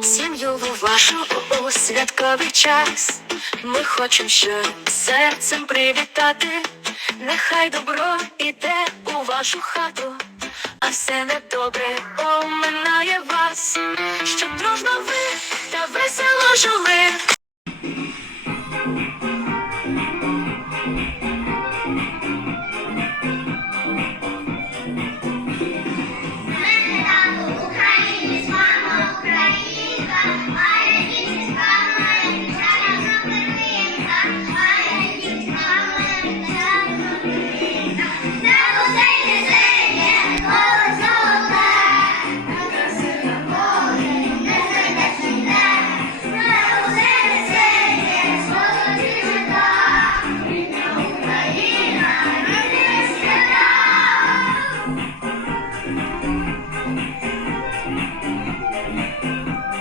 сім'ю вашу у святковий час. Ми хочемо ще серцем привітати. Нехай добро іде у вашу хату, а все недобре оминає вас, щоб дружно ви та весело жили. Thank you. Mm-hmm.